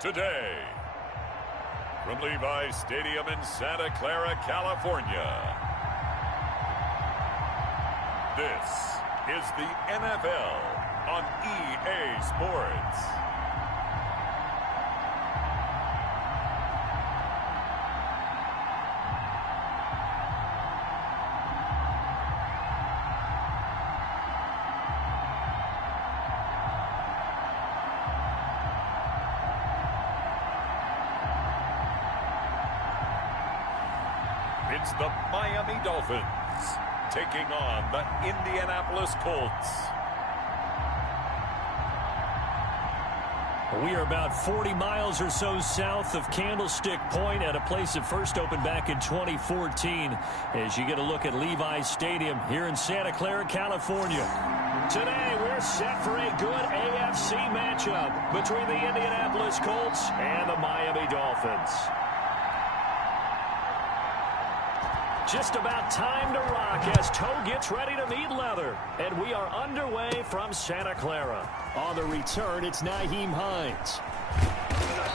today. From Levi's Stadium in Santa Clara, California, this is the NFL on EA Sports. It's the Miami Dolphins taking on the Indianapolis Colts. We are about 40 miles or so south of Candlestick Point at a place that first opened back in 2014 as you get a look at Levi's Stadium here in Santa Clara, California. Today we're set for a good AFC matchup between the Indianapolis Colts and the Miami Dolphins. Just about time to rock as toe gets ready to meet leather. And we are underway from Santa Clara. On the return, it's Nyheim Hines.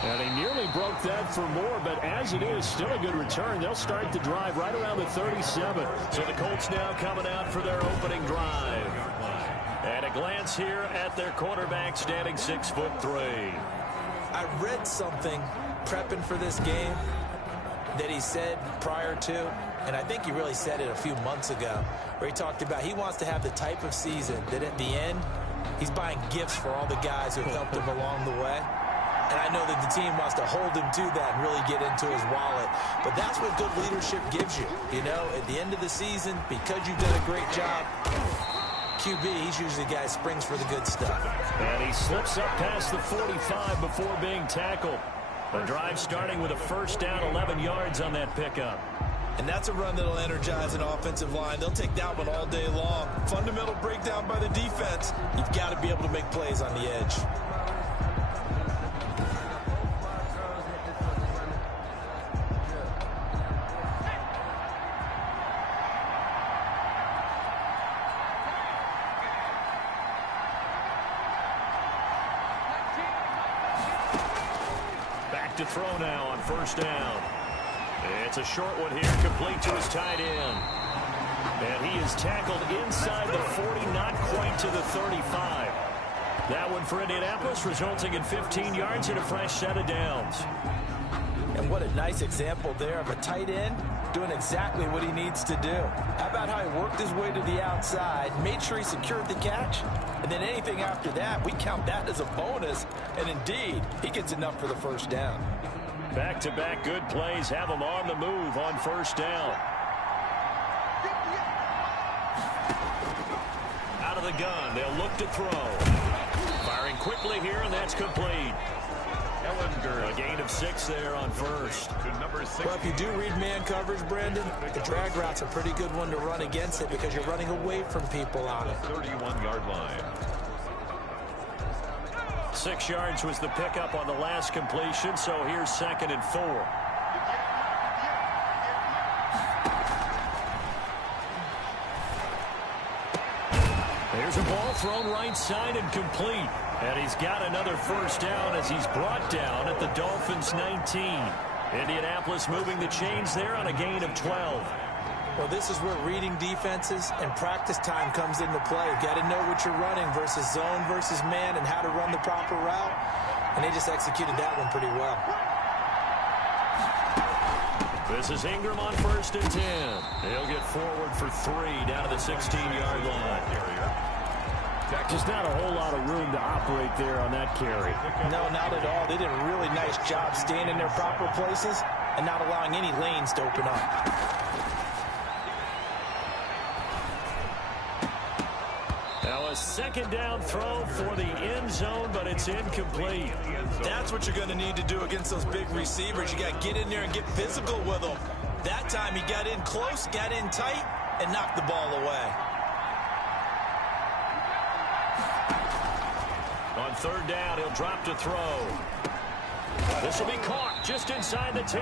And he nearly broke that for more, but as it is, still a good return. They'll start the drive right around the 37. So the Colts now coming out for their opening drive. And a glance here at their quarterback standing 6'3". I read something prepping for this game that he said prior to, and I think he really said it a few months ago, where he talked about he wants to have the type of season that at the end, he's buying gifts for all the guys who have helped him along the way. And I know that the team wants to hold him to that and really get into his wallet. But that's what good leadership gives you. You know, at the end of the season, because you've done a great job, QB, he's usually the guy who springs for the good stuff. And he slips up past the 45 before being tackled. The drive starting with a first down, 11 yards on that pickup. And that's a run that'll energize an offensive line. They'll take that one all day long. Fundamental breakdown by the defense. You've got to be able to make plays on the edge. Back to throw now on first down. It's a short one here, complete to his tight end. And he is tackled inside the 40, not quite to the 35. That one for Indianapolis, resulting in 15 yards and a fresh set of downs. And what a nice example there of a tight end doing exactly what he needs to do. How about how he worked his way to the outside, made sure he secured the catch, and then anything after that, we count that as a bonus. And indeed, he gets enough for the first down. Back-to-back good plays have him on the move on first down. Out of the gun, they'll look to throw. Firing quickly here, and that's complete. A gain of 6 there on first. Well, if you do read man coverage, Brandon, the drag route's a pretty good one to run against it because you're running away from people on it. 31-yard line. 6 yards was the pickup on the last completion, so here's 2nd and 4. There's a ball thrown right side and complete. And he's got another first down as he's brought down at the Dolphins' 19. Indianapolis moving the chains there on a gain of 12. Well, this is where reading defenses and practice time comes into play. You've got to know what you're running versus zone versus man and how to run the proper route. And they just executed that one pretty well. This is Ingram on 1st and 10. He'll get forward for 3 down to the 16-yard line. Just not a whole lot of room to operate there on that carry. No, not at all. They did a really nice job staying in their proper places and not allowing any lanes to open up. Now a 2nd down throw for the end zone, but it's incomplete. That's what you're going to need to do against those big receivers. You got to get in there and get physical with them. That time he got in close, got in tight, and knocked the ball away. On 3rd down, he'll drop to throw. This will be caught just inside the 10.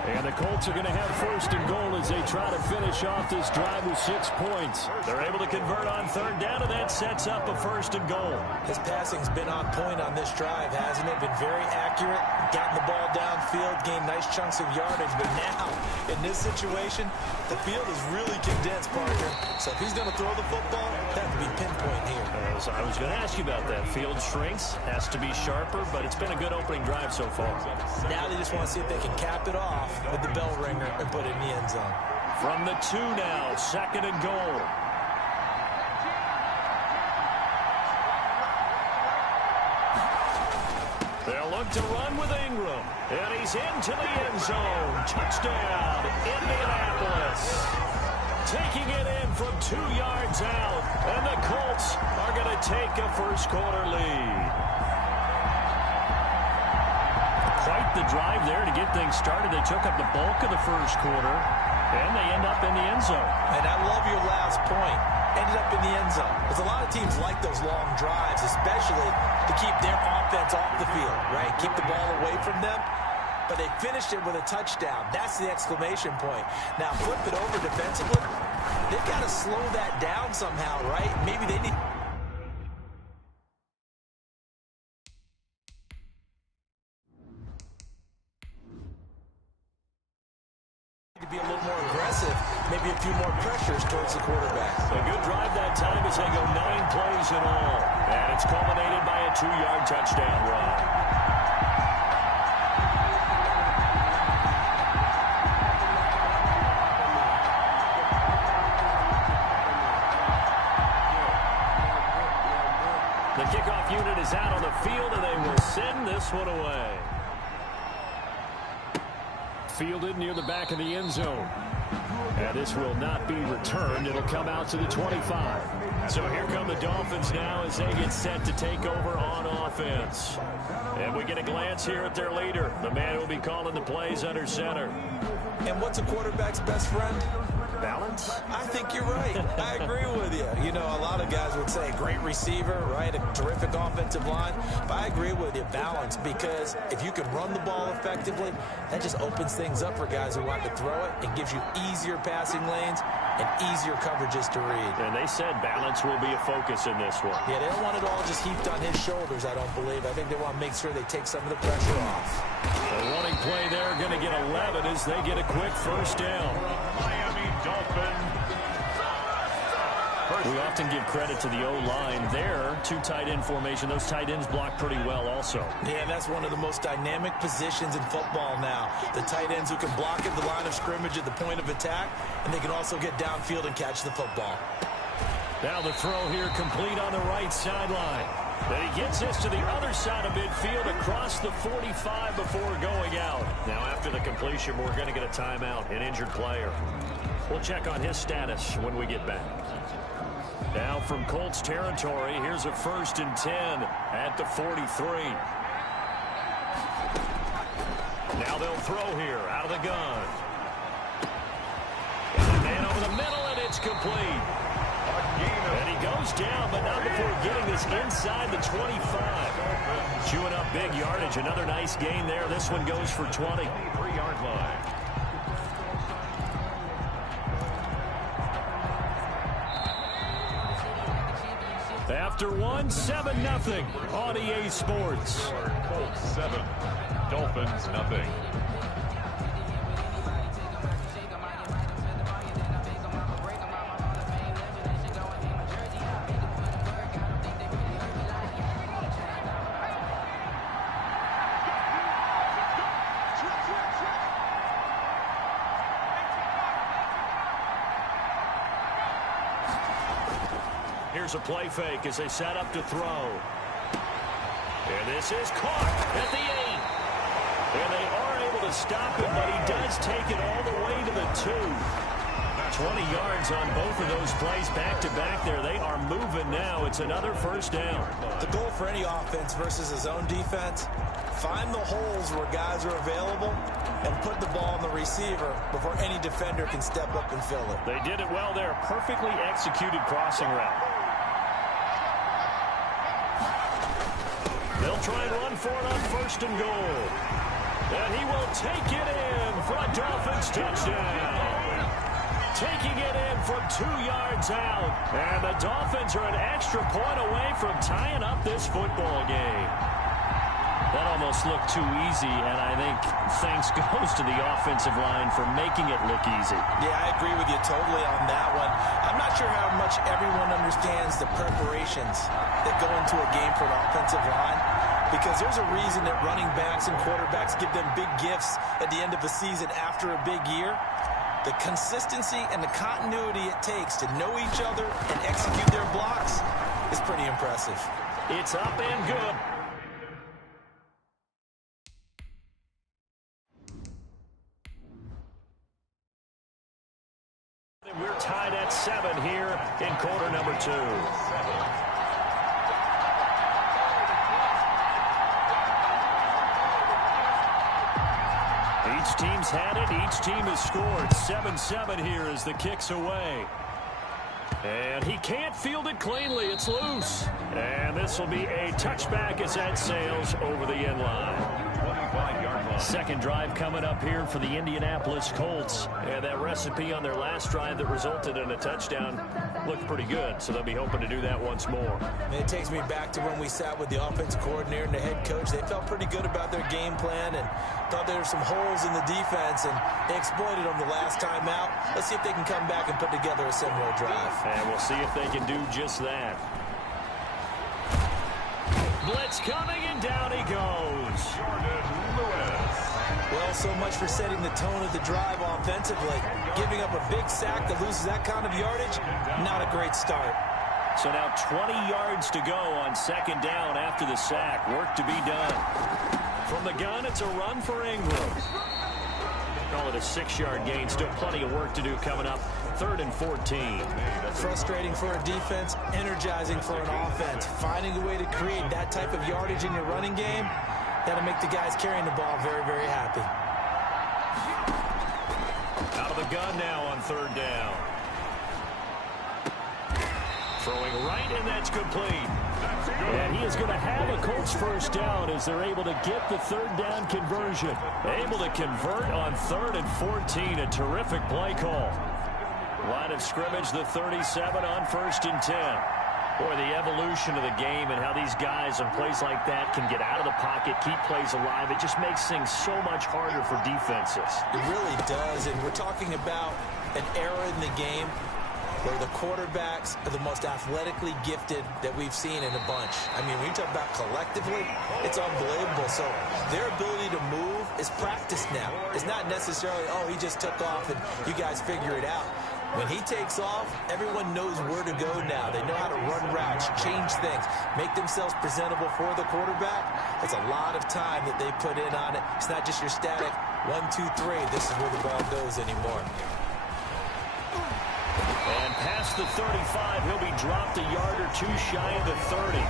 And the Colts are going to have first and goal as they try to finish off this drive with 6 points. They're able to convert on third down, and that sets up a first and goal. His passing's been on point on this drive, hasn't it? Been very accurate, gotten the ball downfield, gained nice chunks of yardage. But now, in this situation, the field is really condensed, partner. So if he's going to throw the football, that would be pinpoint here. I was going to ask you about that. Field shrinks, has to be sharper, but it's been a good opening drive so far. Now they just want to see if they can cap it off with the bell ringer and put it in the end zone. From the 2 now, second and goal. They'll look to run with Ingram, and he's into the end zone. Touchdown, Indianapolis. Taking it in from 2 yards out, and the Colts are going to take a first-quarter lead. Quite the drive there to get things started. They took up the bulk of the first quarter, and they end up in the end zone. And I love your last point. Ended up in the end zone. Because a lot of teams like those long drives, especially to keep their offense off the field, right? Keep the ball away from them. But they finished it with a touchdown. That's the exclamation point. Now, flip it over defensively. They've got to slow that down somehow, right? Maybe they need to be a little more aggressive, maybe a few more pressures towards the quarterback. A good drive that time as they go 9 plays in all. And it's culminated by a 2-yard touchdown run. The kickoff unit is out on the field, and they will send this one away. Fielded near the back of the end zone. And this will not be returned. It'll come out to the 25. So here come the Dolphins now as they get set to take over on offense. And we get a glance here at their leader, the man who will be calling the plays under center. And what's a quarterback's best friend? Balance? I think you're right. I agree with you. You know, a lot of guys would say great receiver, right? A terrific offensive line. But I agree with you, balance, because if you can run the ball effectively, that just opens things up for guys who want to throw it and gives you easier passing lanes and easier coverages to read. And they said balance will be a focus in this one. Yeah, they don't want it all just heaped on his shoulders, I don't believe. I think they want to make sure they take some of the pressure off. The running play there going to get 11 as they get a quick first down. Miami Dolphins. We often give credit to the O-line there. 2 tight end formation. Those tight ends block pretty well also. Yeah, that's one of the most dynamic positions in football now. The tight ends who can block at the line of scrimmage at the point of attack, and they can also get downfield and catch the football. Now the throw here complete on the right sideline. Then he gets this to the other side of midfield across the 45 before going out. Now after the completion, we're going to get a timeout, an injured player. We'll check on his status when we get back. Now from Colts territory, here's a 1st and 10 at the 43. Now they'll throw here out of the gun. And a man over the middle, and it's complete. And he goes down, but not before getting this inside the 25. Chewing up big yardage. Another nice gain there. This one goes for 20. 3-yard line. After one, 7-0 on EA Sports. Colts 7, Dolphins nothing. Here's a play fake as they set up to throw. And this is caught at the 8. And they are able to stop him, but he does take it all the way to the 2. 20 yards on both of those plays back-to-back there. They are moving now. It's another first down. The goal for any offense versus a zone defense, find the holes where guys are available and put the ball on the receiver before any defender can step up and fill it. They did it well there. Perfectly executed crossing route. They'll try and run for it on 1st and goal. And he will take it in for a Dolphins touchdown. Taking it in from 2 yards out. And the Dolphins are an extra point away from tying up this football game. That almost looked too easy, and I think thanks goes to the offensive line for making it look easy. Yeah, I agree with you totally on that one. I'm not sure how much everyone understands the preparations that go into a game for an offensive line, because there's a reason that running backs and quarterbacks give them big gifts at the end of a season after a big year. The consistency and the continuity it takes to know each other and execute their blocks is pretty impressive. It's up and good. We're tied at 7 here in quarter number 2. Each team's had it. Each team has scored. 7-7 here as the kick's away. And he can't field it cleanly. It's loose. And this will be a touchback as that sails over the end line. Second drive coming up here for the Indianapolis Colts. And that recipe on their last drive that resulted in a touchdown looked pretty good, so they'll be hoping to do that once more. And it takes me back to when we sat with the offensive coordinator and the head coach. They felt pretty good about their game plan and thought there were some holes in the defense, and they exploited them the last time out. Let's see if they can come back and put together a similar drive. And we'll see if they can do just that. Blitz coming, and down he goes. Well, so much for setting the tone of the drive offensively. Giving up a big sack that loses that kind of yardage, not a great start. So now 20 yards to go on second down after the sack. Work to be done. From the gun, it's a run for Ingram. Call it a 6-yard gain. Still plenty of work to do coming up. 3rd and 14. Frustrating for a defense, energizing for an offense. Finding a way to create that type of yardage in your running game, that'll make the guys carrying the ball very, very happy. Out of the gun now on 3rd down. Throwing right, and that's complete. And he is going to have a Colts first down as they're able to get the 3rd down conversion. Able to convert on 3rd and 14. A terrific play call. Line of scrimmage, the 37 on 1st and 10. Boy, the evolution of the game and how these guys on plays like that can get out of the pocket, keep plays alive, it just makes things so much harder for defenses. It really does, and we're talking about an era in the game where the quarterbacks are the most athletically gifted that we've seen in a bunch. I mean, when you talk about collectively, it's unbelievable. So their ability to move is practiced now. It's not necessarily, oh, he just took off and you guys figure it out. When he takes off, everyone knows where to go now. They know how to run routes, change things, make themselves presentable for the quarterback. It's a lot of time that they put in on it. It's not just your static 1, 2, 3. This is where the ball goes anymore. And past the 35, he'll be dropped a yard or two shy of the 30.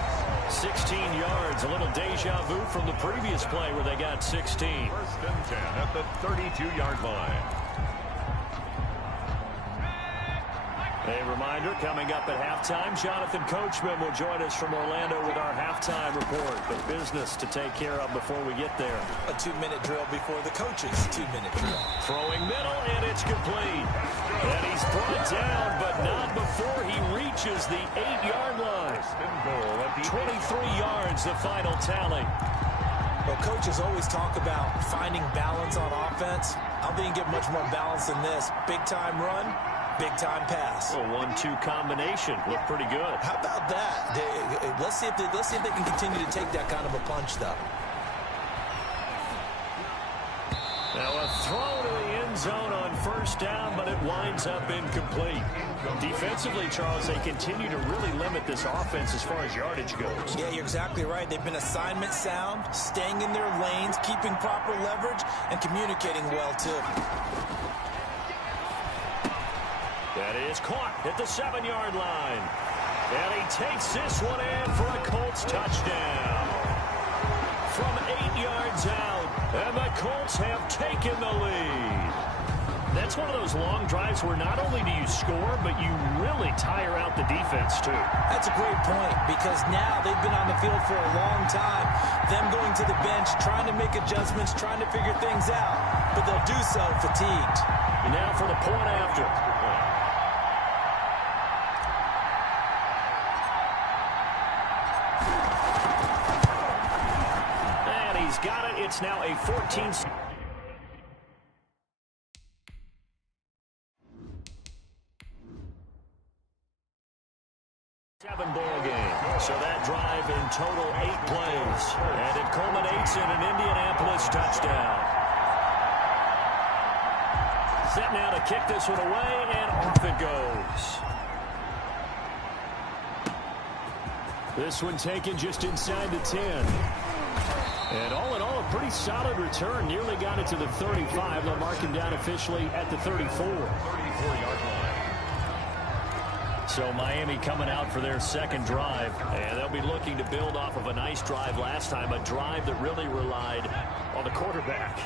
16 yards, a little deja vu from the previous play where they got 16. 1st and 10 at the 32-yard line. A reminder, coming up at halftime, Jonathan Coachman will join us from Orlando with our halftime report. But business to take care of before we get there. A 2-minute drill before the coach's 2-minute drill. Throwing middle, and it's complete. And he's brought down, but not before he reaches the 8-yard line. 23 yards, the final tally. Well, coaches always talk about finding balance on offense. I don't think you get much more balance than this. Big-time run. Big-time pass. A 1-2 combination. Looked pretty good. How about that? Let's see if they can continue to take that kind of a punch, though. Now a throw to the end zone on 1st down, but it winds up incomplete. Defensively, Charles, they continue to really limit this offense as far as yardage goes. Yeah, you're exactly right. They've been assignment sound, staying in their lanes, keeping proper leverage, and communicating well, too. That is caught at the 7-yard line. And he takes this one in for a Colts touchdown. From 8 yards out, and the Colts have taken the lead. That's one of those long drives where not only do you score, but you really tire out the defense, too. That's a great point, because now they've been on the field for a long time. Them going to the bench, trying to make adjustments, trying to figure things out, but they'll do so fatigued. And now for the point after. And he's got it. It's now a 14. Ball game. So that drive in total 8 plays. And it culminates in an Indianapolis touchdown. Set now to kick this one away, and off it goes. This one taken just inside the 10. And all in all, a pretty solid return. Nearly got it to the 35. They'll mark him down officially at the 34. 34-yard line. So Miami coming out for their second drive, and they'll be looking to build off of a nice drive last time, a drive that really relied on the quarterback.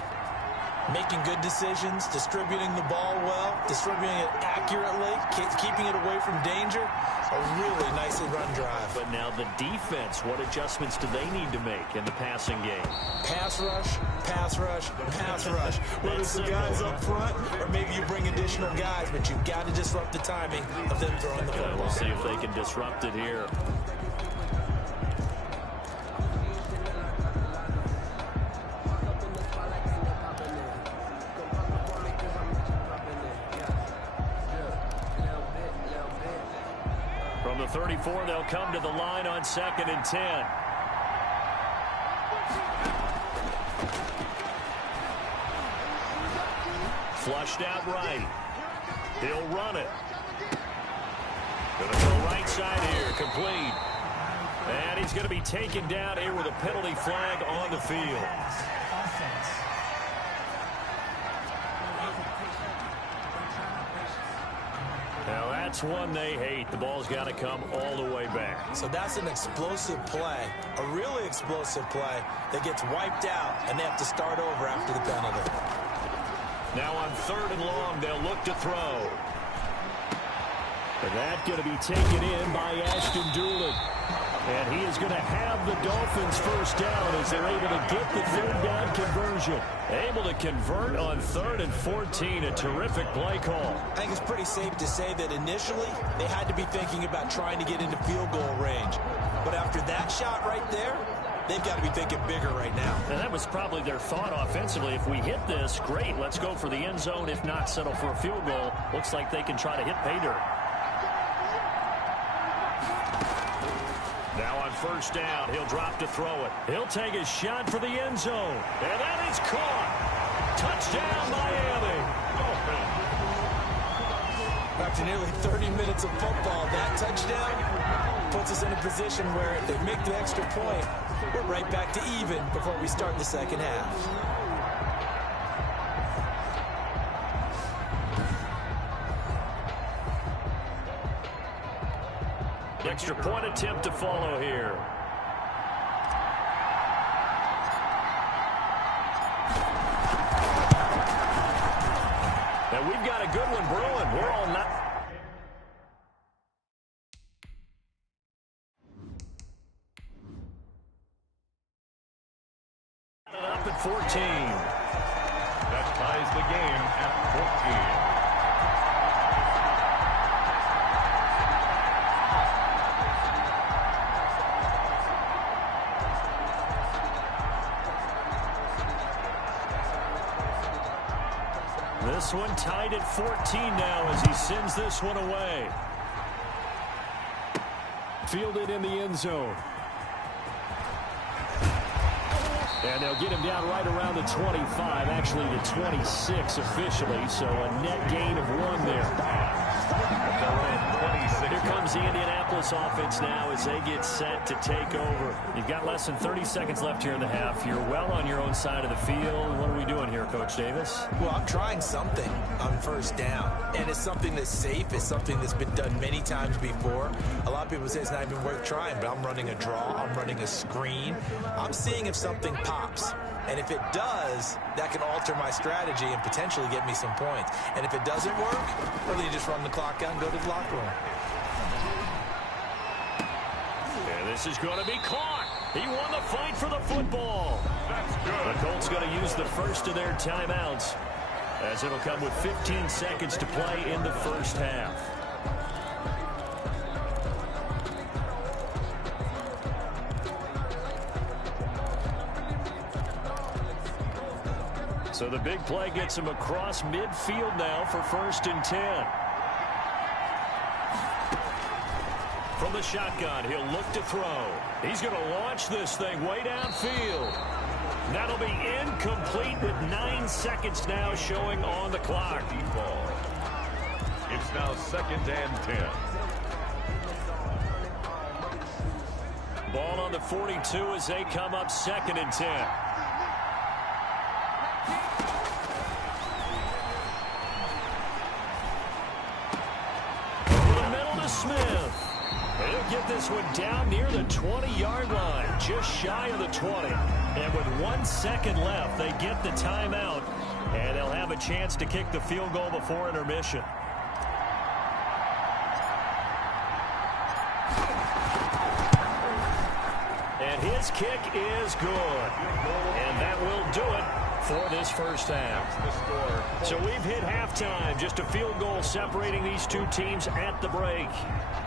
Making good decisions, distributing the ball well, distributing it accurately, keeping it away from danger. A really nicely run drive. But now the defense, what adjustments do they need to make in the passing game? Pass rush, pass rush, pass rush. Whether it's the guys up front or maybe you bring additional guys, but you've got to disrupt the timing of them throwing the football. We'll see if they can disrupt it here. From the 34, they'll come to the line on 2nd and 10. Flushed out right. He'll run it. Going to go right side here, complete. And he's going to be taken down here with a penalty flag on the field. Now that's one they hate. The ball's got to come all the way back. So that's an explosive play, a really explosive play that gets wiped out, and they have to start over after the penalty. Now on 3rd and long, they'll look to throw. And that's going to be taken in by Ashton Doolin. And he is going to have the Dolphins first down as they're able to get the 3rd down conversion. Able to convert on 3rd and 14. A terrific play call. I think it's pretty safe to say that initially they had to be thinking about trying to get into field goal range. But after that shot right there, they've got to be thinking bigger right now. And that was probably their thought offensively. If we hit this, great. Let's go for the end zone. If not, settle for a field goal. Looks like they can try to hit pay dirt. Now on 1st down, he'll drop to throw it. He'll take a shot for the end zone. And that is caught. Touchdown, Miami. After nearly 30 minutes of football, that touchdown puts us in a position where if they make the extra point, we're right back to even before we start the second half. Extra point attempt to follow here. And we've got a good one brewing. We're all not. Up at 14. That ties the game at 14. This one tied at 14 now as he sends this one away. Fielded in the end zone. And they'll get him down right around the 25, actually the 26 officially, so a net gain of 1 there. Here comes the Indianapolis offense now as they get set to take over. You've got less than 30 seconds left here in the half. You're well on your own side of the field. What are we doing here, Coach Davis? Well, I'm trying something on 1st down, and it's something that's safe. It's something that's been done many times before. A lot of people say it's not even worth trying, but I'm running a draw. I'm running a screen. I'm seeing if something pops. And if it does, that can alter my strategy and potentially get me some points. And if it doesn't work, well, then you just run the clock out and go to the locker room. And this is going to be caught. He won the fight for the football. That's good. The Colts going to use the first of their timeouts, as it'll come with 15 seconds to play in the first half. So the big play gets him across midfield now for 1st and 10. From the shotgun, he'll look to throw. He's going to launch this thing way downfield. That'll be incomplete with 9 seconds now showing on the clock. It's now 2nd and 10. Ball on the 42 as they come up 2nd and 10. Smith. He'll get this one down near the 20-yard line, just shy of the 20. And with 1 second left, they get the timeout, and they'll have a chance to kick the field goal before intermission. And his kick is good. And that will do it for this first half. So we've hit halftime. Just a field goal separating these two teams at the break.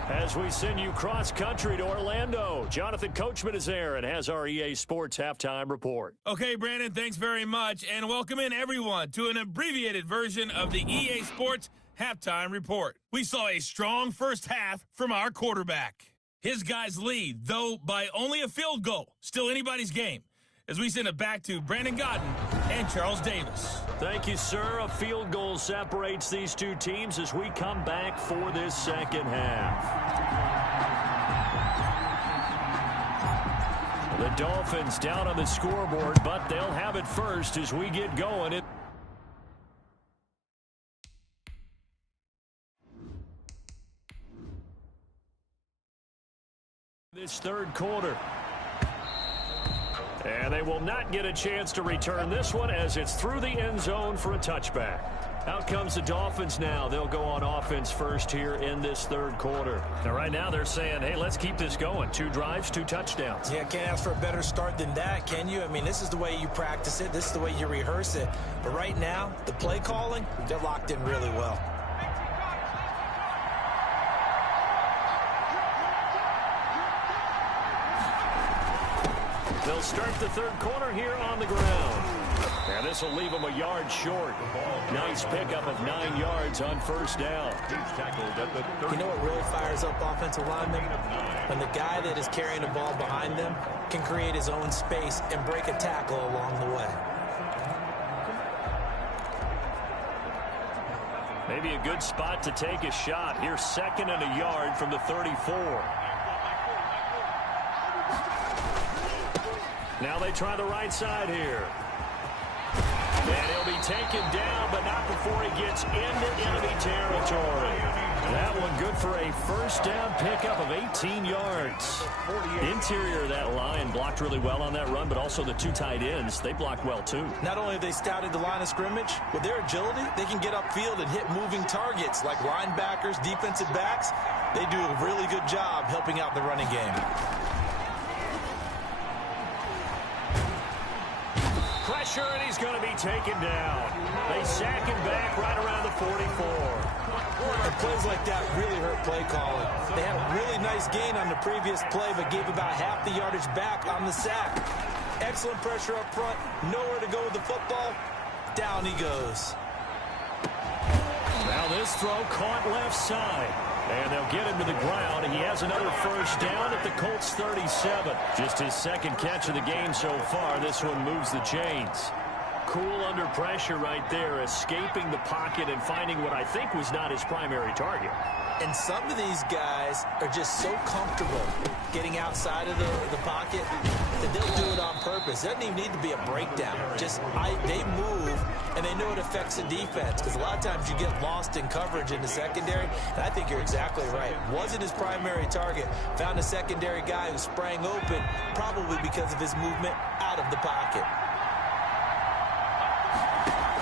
As we send you cross-country to Orlando, Jonathan Coachman is there and has our EA Sports halftime report. Okay, Brandon, thanks very much. And welcome in, everyone, to an abbreviated version of the EA Sports halftime report. We saw a strong first half from our quarterback. His guys lead, though by only a field goal. Still anybody's game. As we send it back to Brandon Godden and Charles Davis. Thank you, sir. A field goal separates these two teams as we come back for this second half. The Dolphins down on the scoreboard, but they'll have it first as we get going. This third quarter. And they will not get a chance to return this one as it's through the end zone for a touchback. Out comes the Dolphins now. They'll go on offense first here in this third quarter. Now, right now they're saying, hey, let's keep this going. 2 drives, 2 touchdowns. Yeah, can't ask for a better start than that, can you? I mean, this is the way you practice it. This is the way you rehearse it. But right now, the play calling, they're locked in really well. They'll start the third quarter here on the ground. And this will leave them a yard short. Nice pickup of 9 yards on first down. You know what really fires up offensive linemen? When the guy that is carrying the ball behind them can create his own space and break a tackle along the way. Maybe a good spot to take a shot. Here's 2nd and a yard from the 34. Now they try the right side here. And he'll be taken down, but not before he gets into enemy territory. That one good for a first down pickup of 18 yards. Interior of that line blocked really well on that run, but also the 2 tight ends, they blocked well too. Not only have they scouted the line of scrimmage, with their agility, they can get upfield and hit moving targets like linebackers, defensive backs. They do a really good job helping out the running game. Pressure, and he's going to be taken down. They sack him back right around the 44. And plays like that really hurt play calling. They had a really nice gain on the previous play, but gave about half the yardage back on the sack. Excellent pressure up front. Nowhere to go with the football. Down he goes. Now this throw caught left side. And they'll get him to the ground. He has another first down at the Colts 37. Just his 2nd catch of the game so far. This one moves the chains. Cool under pressure right there, escaping the pocket and finding what I think was not his primary target. And some of these guys are just so comfortable getting outside of the pocket that they'll do it on purpose. It doesn't even need to be a breakdown. Just they move, and they know it affects the defense. Because a lot of times you get lost in coverage in the secondary. And I think you're exactly right. Wasn't his primary target. Found a secondary guy who sprang open, probably because of his movement out of the pocket.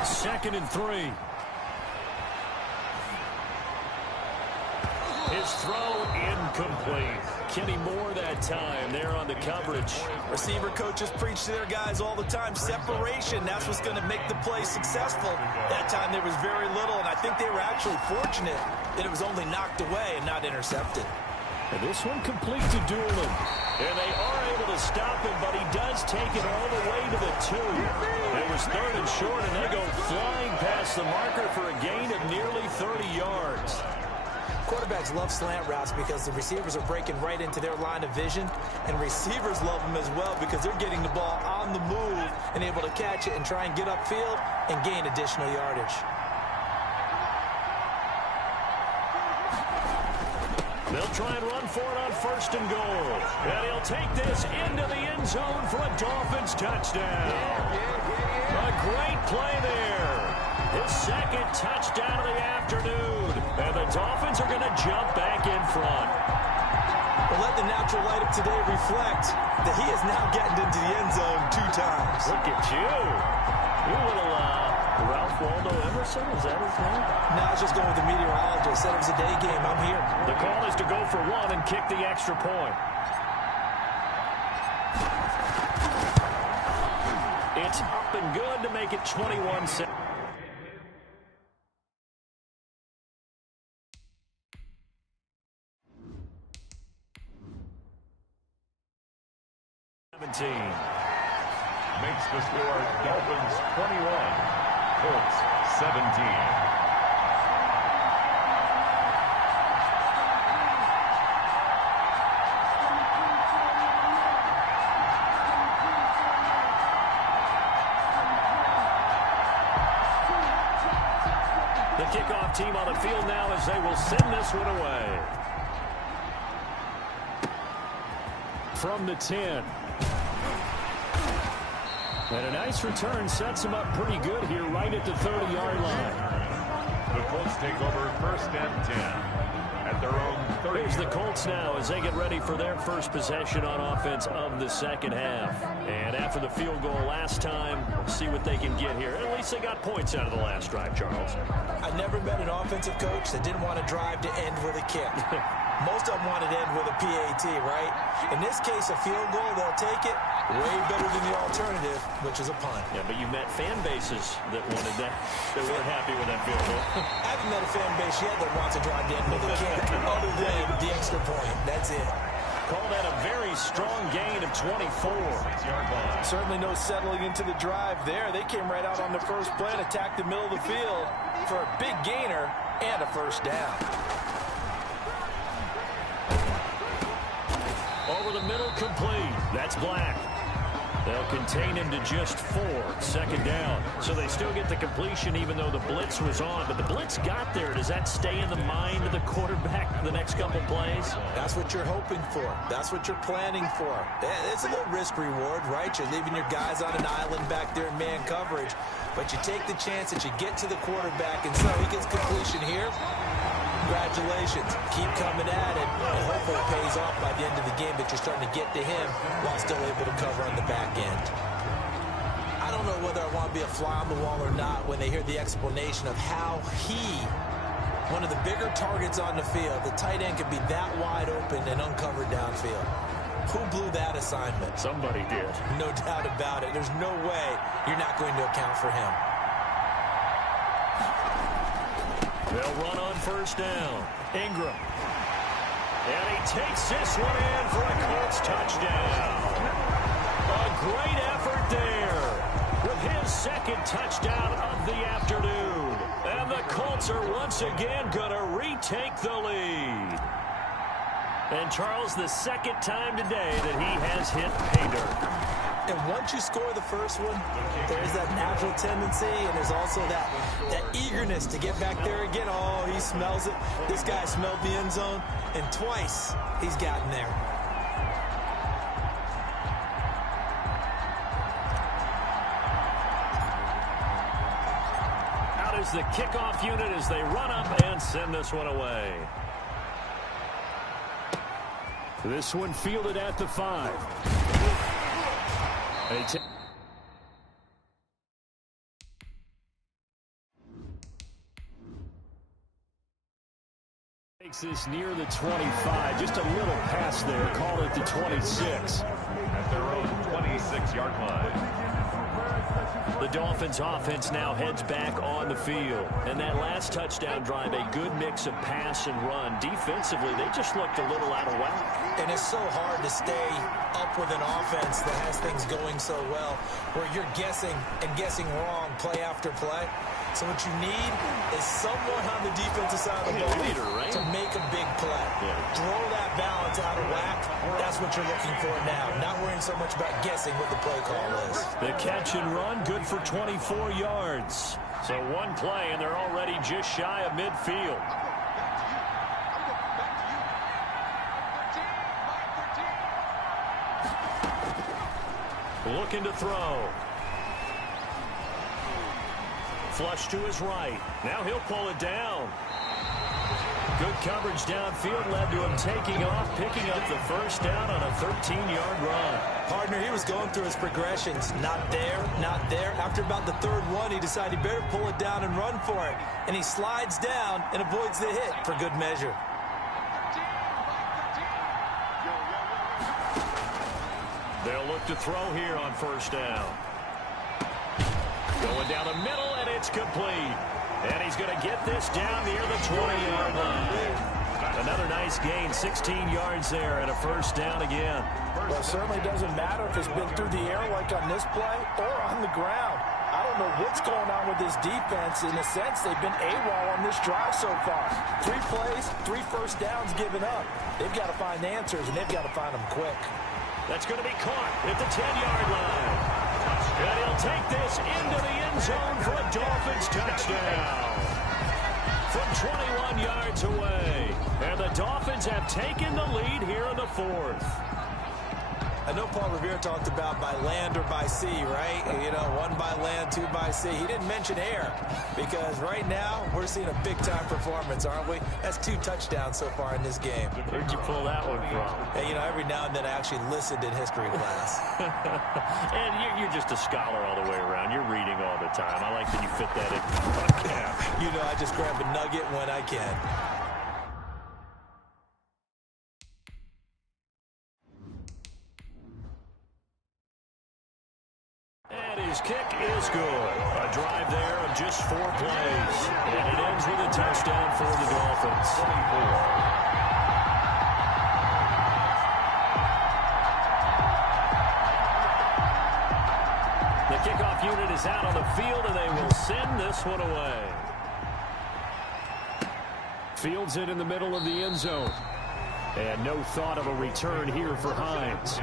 2nd and 3. His throw incomplete. Kenny Moore that time there on the coverage. Receiver coaches preach to their guys all the time. Separation, that's what's going to make the play successful. That time there was very little, and I think they were actually fortunate that it was only knocked away and not intercepted. And this one complete to Doolin. And they are able to stop him, but he does take it all the way to the 2. It was 3rd and short, and they go flying past the marker for a gain of nearly 30 yards. Quarterbacks love slant routes because the receivers are breaking right into their line of vision, and receivers love them as well because they're getting the ball on the move and able to catch it and try and get upfield and gain additional yardage. They'll try and run for it on 1st and goal. And he'll take this into the end zone for a Dolphins touchdown. A great play there. His 2nd touchdown of the afternoon. And the Dolphins are going to jump back in front. Well, let the natural light of today reflect that he has now gotten into the end zone 2 times. Look at you. You little Ralph Waldo Emerson, is that his name? No, I was just going with the meteorologist. Said it was a day game. I'm here. The call is to go for 1 and kick the extra point. It's up and good to make it 21-7. Makes the score Dolphins 21, Colts 17. The kickoff team on the field now as they will send this one away. From the 10. And a nice return sets him up pretty good here right at the 30-yard line. The Colts take over 1st and 10 at their own 30. Here's the Colts now as they get ready for their first possession on offense of the 2nd half. And after the field goal last time, we'll see what they can get here. At least they got points out of the last drive, Charles. I never met an offensive coach that didn't want to drive to end with a kick. Most of them wanted to end with a PAT, right? In this case, a field goal, they'll take it. Way better than the alternative, which is a punt. Yeah, but you met fan bases that wanted that. They weren't happy with that field goal. I haven't met a fan base yet that wants to drive to end with a kick other than the extra point. That's it. Call that a very strong gain of 24. Certainly no settling into the drive there. They came right out on the first play and attacked the middle of the field for a big gainer and a 1st down. Over the middle, complete. That's Black. They'll contain him to just 4, 2nd down. So they still get the completion even though the blitz was on. But the blitz got there. Does that stay in the mind of the quarterback the next couple plays? That's what you're hoping for. That's what you're planning for. It's a little risk-reward, right? You're leaving your guys on an island back there in man coverage. But you take the chance that you get to the quarterback and so he gets completion here. Congratulations. Keep coming at it, and hopefully it pays off by the end of the game that you're starting to get to him while still able to cover on the back end. I don't know whether I want to be a fly on the wall or not when they hear the explanation of how one of the bigger targets on the field, the tight end could be that wide open and uncovered downfield. Who blew that assignment? Somebody did. No doubt about it. There's no way you're not going to account for him. They'll run on 1st down. Ingram. And he takes this one in for a Colts touchdown. A great effort there with his 2nd touchdown of the afternoon. And the Colts are once again going to retake the lead. And Charles, the 2nd time today that he has hit pay dirt. And once you score the first one, there's that natural tendency, and there's also that eagerness to get back there again. Oh, he smells it. This guy smelled the end zone, and twice he's gotten there. Out is the kickoff unit as they run up and send this one away. This one fielded at the 5. takes this near the 25. Just a little pass there. Call it the 26. At their own 26-yard line. The Dolphins offense now heads back on the field. And that last touchdown drive, a good mix of pass and run. Defensively, they just looked a little out of whack. And it's so hard to stay up with an offense that has things going so well, where you're guessing and guessing wrong play after play. So what you need is someone on the defensive side of the ball to make a big play. Throw that balance out of whack. That's what you're looking for now. Not worrying so much about guessing what the play call is. The catch and run, good for 24 yards. So one play, and they're already just shy of midfield. Looking to throw. Flush to his right. Now he'll pull it down. Good coverage downfield led to him taking off, picking up the first down on a 13-yard run. Partner, he was going through his progressions. Not there, not there. After about the third one, he decided he better pull it down and run for it. And he slides down and avoids the hit for good measure. They'll look to throw here on first down. Going down the middle, and it's complete. And he's going to get this down near the 20-yard line. Another nice gain, 16 yards there, and a first down again. Well, it certainly doesn't matter if it's been through the air like on this play or on the ground. I don't know what's going on with this defense. In a sense, they've been AWOL on this drive so far. 3 plays, 3 first downs given up. They've got to find answers, and they've got to find them quick. That's going to be caught at the 10-yard line. And he'll take this into the end zone for a Dolphins touchdown. From 21 yards away. And the Dolphins have taken the lead here in the 4th. I know Paul Revere talked about by land or by sea, right? You know, 1 by land, 2 by sea. He didn't mention air because right now we're seeing a big-time performance, aren't we? That's 2 touchdowns so far in this game. Where'd you pull that one from? Hey, you know, every now and then I actually listened in history class. And you're just a scholar all the way around. You're reading all the time. I like that you fit that in your podcast. You know, I just grab a nugget when I can. His kick is good. A drive there of just 4 plays. And it ends with a touchdown for the Dolphins. The kickoff unit is out on the field, and they will send this one away. Fields it in the middle of the end zone. And no thought of a return here for Hines.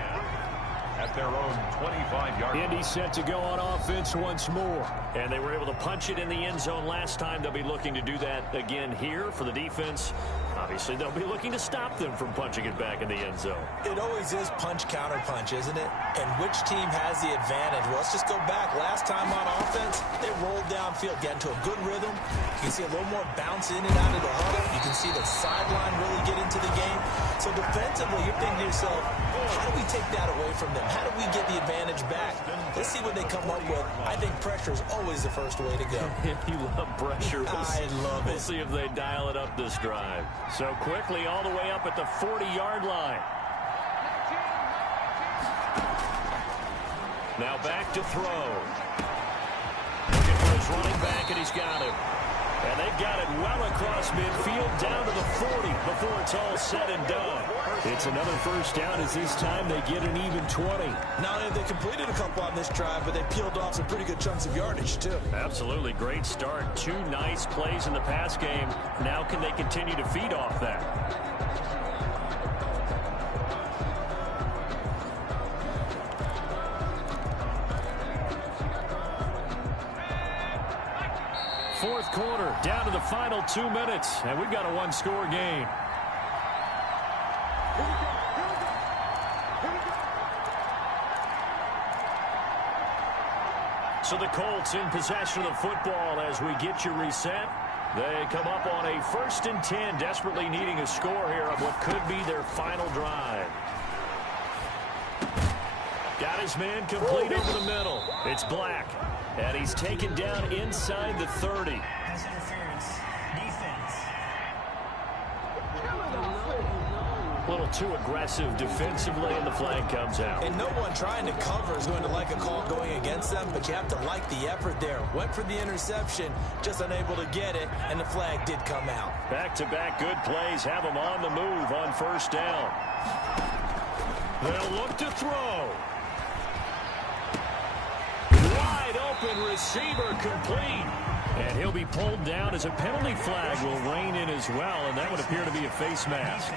At their own 25-yard line. Indy set to go on offense once more. And they were able to punch it in the end zone last time. They'll be looking to do that again here for the defense. Obviously, they'll be looking to stop them from punching it back in the end zone. It always is punch, counter punch, isn't it? And which team has the advantage? Well, let's just go back. Last time on offense, they rolled downfield, got into a good rhythm. You can see a little more bounce in and out of the huddle. You can see the sideline really get into the game. So defensively, you're thinking to yourself, how do we take that away from them? How do we get the advantage back? Let's see what they come up with. I think pressure is always the first way to go. You love pressure. I love it. We'll see if they dial it up this drive. So quickly all the way up at the 40-yard line. Now back to throw. Looking for his running back, and he's got him. And they've got it well across midfield down to the 40 before it's all said and done. It's another first down as this time they get an even 20. Not only have they completed a couple on this drive, but they peeled off some pretty good chunks of yardage, too. Absolutely. Great start. 2 nice plays in the pass game. Now can they continue to feed off that? Fourth quarter, down to the final 2 minutes, and we've got a 1-score game. So the Colts in possession of the football as we get you reset. They come up on a 1st and 10, desperately needing a score here of what could be their final drive. Got his man complete over the middle. It's Black. And he's taken down inside the 30. Pass interference. Defense. little too aggressive defensively, and the flag comes out. And no one trying to cover is going to like a call going against them, but you have to like the effort there. Went for the interception, just unable to get it, and the flag did come out. Back-to-back good plays have them on the move on first down. They'll look to throw. Wide open receiver complete. And he'll be pulled down as a penalty flag will rein in as well, and that would appear to be a face mask.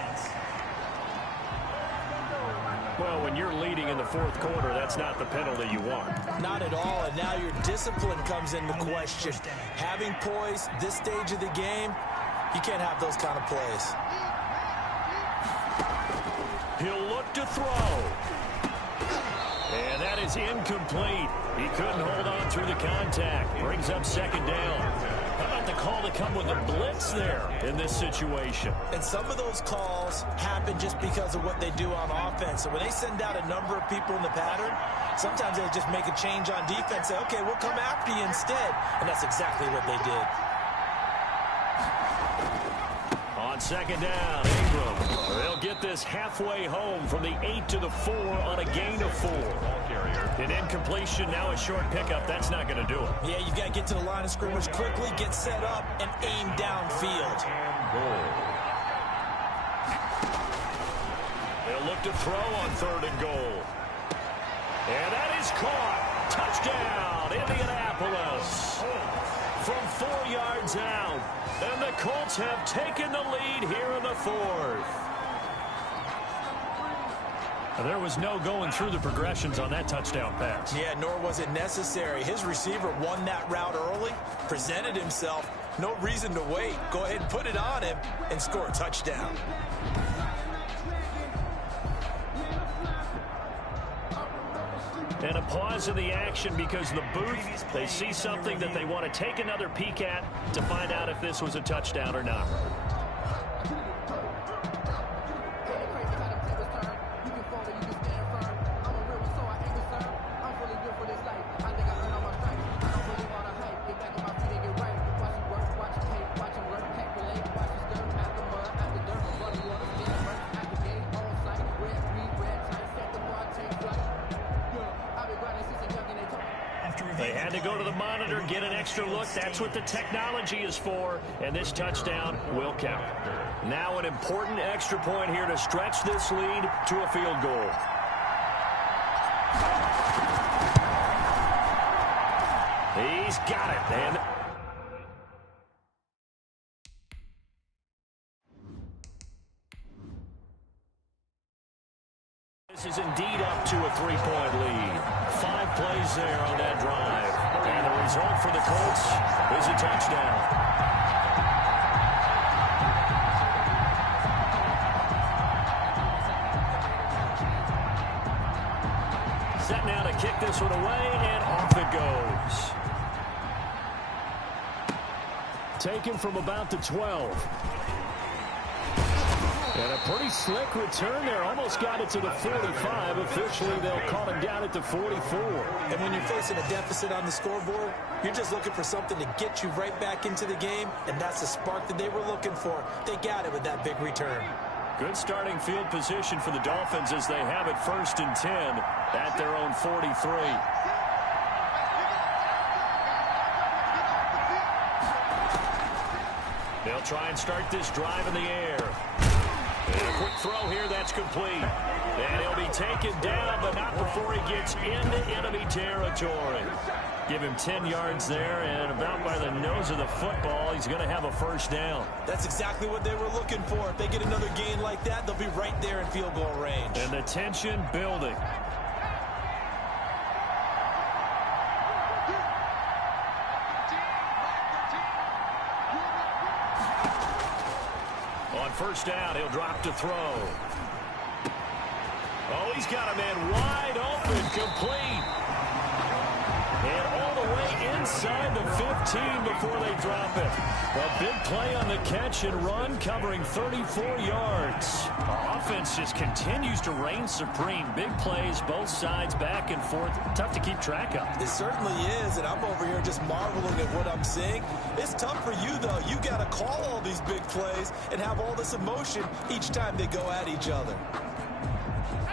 Well, when you're leading in the fourth quarter, that's not the penalty you want. Not at all, and now your discipline comes into question. Having poise this stage of the game, you can't have those kind of plays. He'll look to throw. And that is incomplete. He couldn't hold on through the contact. Brings up second down. How about the call to come with a blitz there in this situation? And some of those calls happen just because of what they do on offense. So when they send out a number of people in the pattern, sometimes they just make a change on defense. Say, okay, we'll come after you instead. And that's exactly what they did. On second down, Ingram. They'll get this halfway home from the 8 to the 4 on a gain of 4. An incompletion, now a short pickup. That's not going to do it. Yeah, you've got to get to the line of scrimmage quickly, get set up, and aim downfield. They'll look to throw on third and goal. And that is caught. Touchdown, Indianapolis. From 4 yards out. And the Colts have taken the lead here in the fourth. There was no going through the progressions on that touchdown pass. Yeah, nor was it necessary. His receiver won that route early, presented himself. No reason to wait. Go ahead and put it on him and score a touchdown. And a pause in the action because the booth, they see something that they want to take another peek at to find out if this was a touchdown or not. They had to go to the monitor, get an extra look. That's what the technology is for, and this touchdown will count. Now an important extra point here to stretch this lead to a field goal. He's got it, and this is indeed up to a 3-point lead. 5 plays there on that drive. And the result for the Colts is a touchdown. Set now to kick this one away, and off it goes. Taken from about the 12. And a pretty slick return there. Almost got it to the 45. Officially, they'll call him down at the 44. And when you're facing a deficit on the scoreboard, you're just looking for something to get you right back into the game, and that's the spark that they were looking for. They got it with that big return. Good starting field position for the Dolphins as they have it 1st and 10 at their own 43. They'll try and start this drive in the air. And a quick throw here, that's complete. And he'll be taken down, but not before he gets into enemy territory. Give him 10 yards there, and about by the nose of the football, he's going to have a first down. That's exactly what they were looking for. If they get another gain like that, they'll be right there in field goal range. And the tension building. On first down, he'll drop to throw. Oh, he's got a man wide open, complete. And all the way inside the 15 before they drop it. A big play on the catch and run, covering 34 yards. Our offense just continues to reign supreme. Big plays, both sides, back and forth. Tough to keep track of. It certainly is, and I'm over here just marveling at what I'm seeing. It's tough for you, though. You got to call all these big plays and have all this emotion each time they go at each other.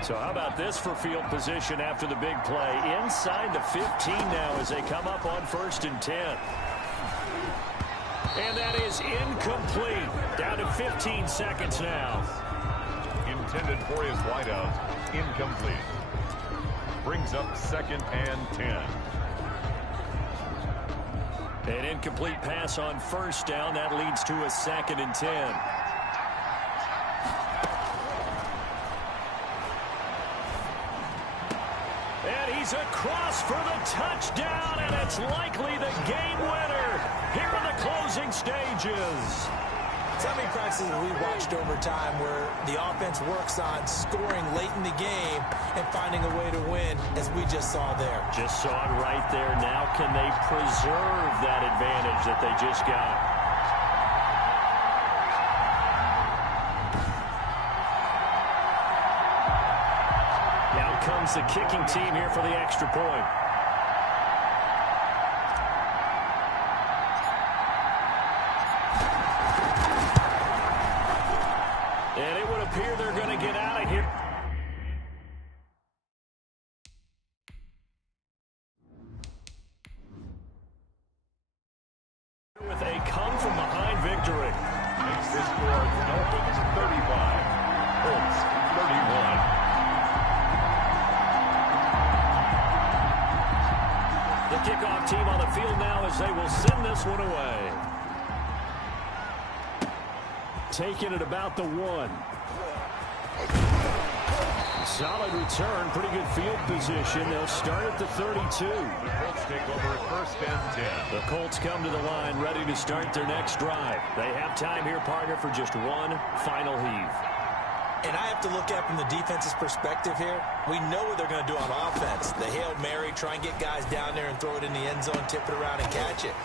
So how about this for field position after the big play? Inside the 15 now as they come up on 1st and 10. And that is incomplete. Down to 15 seconds now. Intended for his wideout. Incomplete. Brings up 2nd and 10. An incomplete pass on 1st down. That leads to a 2nd and 10. And he's across for the touchdown, and it's likely the game winner here in the closing stages. So how many practices have we watched over time where the offense works on scoring late in the game and finding a way to win, as we just saw there? Just saw it right there. Now can they preserve that advantage that they just got? Comes the kicking team here for the extra point. And it would appear they're going to get out of here. With a come-from-behind victory. Makes this score Dolphins 35, Colts 31. The kickoff team on the field now as they will send this one away. Taking it about the 1. Solid return, pretty good field position. They'll start at the 32. The Colts take over at 1st and 10. The Colts come to the line ready to start their next drive. They have time here, partner, for just one final heave. And I have to look at from the defense's perspective here. We know what they're going to do on offense. The Hail Mary, try and get guys down there and throw it in the end zone, tip it around and catch it.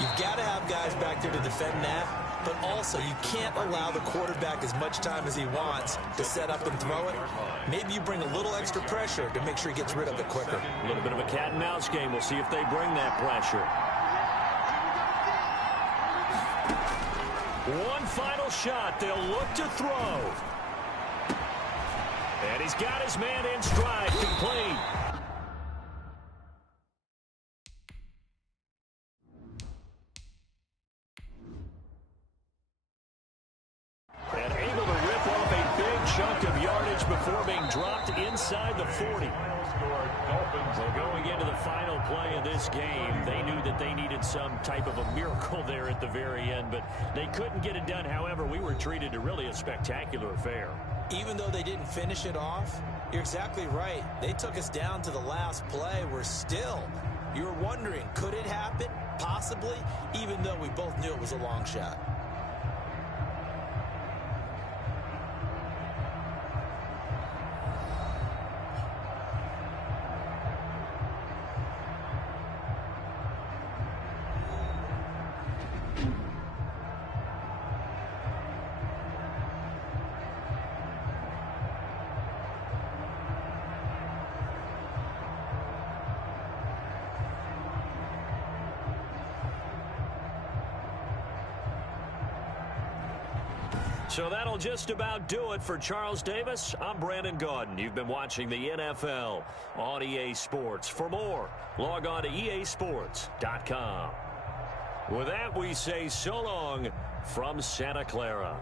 You've got to have guys back there to defend that, but also you can't allow the quarterback as much time as he wants to set up and throw it. Maybe you bring a little extra pressure to make sure he gets rid of it quicker. A little bit of a cat and mouse game. We'll see if they bring that pressure. One final shot. They'll look to throw. And he's got his man in stride, complete. And able to rip off a big chunk of yardage before being dropped inside the 40. Well, going into the final play of this game, they knew that they needed some type of a miracle there at the very end, but they couldn't get it done. However, we were treated to really a spectacular affair. Even though they didn't finish it off, you're exactly right. They took us down to the last play. We're still, you were wondering, could it happen? Possibly, even though we both knew it was a long shot. So that'll just about do it for Charles Davis. I'm Brandon Gaudin. You've been watching the NFL on EA Sports. For more, log on to easports.com. With that, we say so long from Santa Clara.